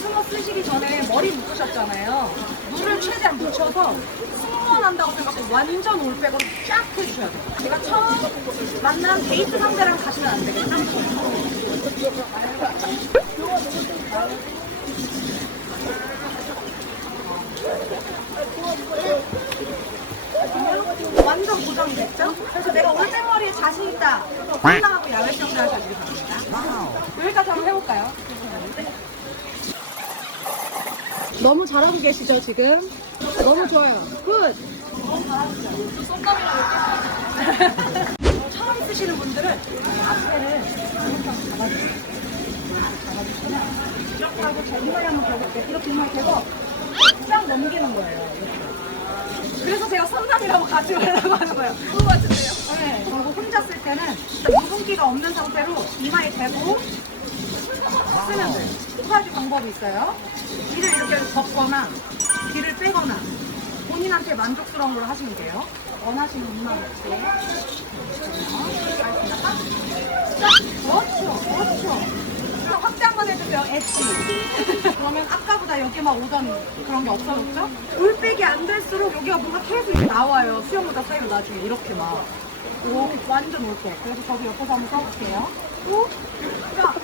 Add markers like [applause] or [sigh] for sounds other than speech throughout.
스모 쓰시기 전에 머리 묶으셨잖아요. 물을 최대한 묻혀서 승무원한다고 생각하고 완전 올백으로 쫙 해주셔야 돼요. 제가 처음 만난 데이트 상대랑 가시면 안 되겠죠? 완전 고정됐죠? 그래서 내가 올백머리에 자신 있다. 상상하고 야외병을 하셔주기 바랍니다. 여기까지 한번 해볼까요? 너무 잘하고 계시죠, 지금? 너무 좋아요. 굿! 처음 쓰시는 분들은 앞에를 이렇게 잡아주세요. 이렇게 하고 정말 한번 펴볼게요. 이렇게 정말 펴고 쫙 넘기는 거예요. 이렇게. 선남이라고 같이 가려고 하는 거예요. 그거 같은데요? 네. 그리고 혼자 쓸 때는 유분기가 없는 상태로 이마에 대고 쓰면 돼요. 두 가지 방법이 있어요. 귀를 이렇게 덮거나 귀를 빼거나 본인한테 만족스러운 걸 하시면 돼요. 원하시는 이마 위치에. 그렇죠. 그렇죠. 확대 한번 해주세요. 엣지. [laughs] 그러면 아까보다 여기만 오던 그런 게 없어졌죠? 될수록 여기가 뭔가 계속 이렇게 나와요. 수영모자 사이로 나중에 이렇게 막. 오, 완전 올백. 그래서 저도 옆에서 한번 써볼게요. 오, 자.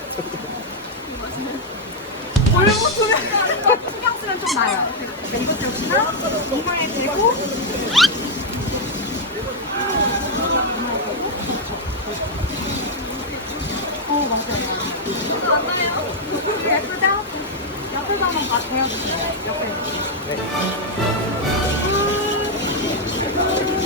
골목 수면 수경 쓰면 좀 나요. 이것 역시나 이마에 대고 어 맞아요. 안 나네요. 예쁘다. 옆에서 한번 봐 대어주세요. 옆에.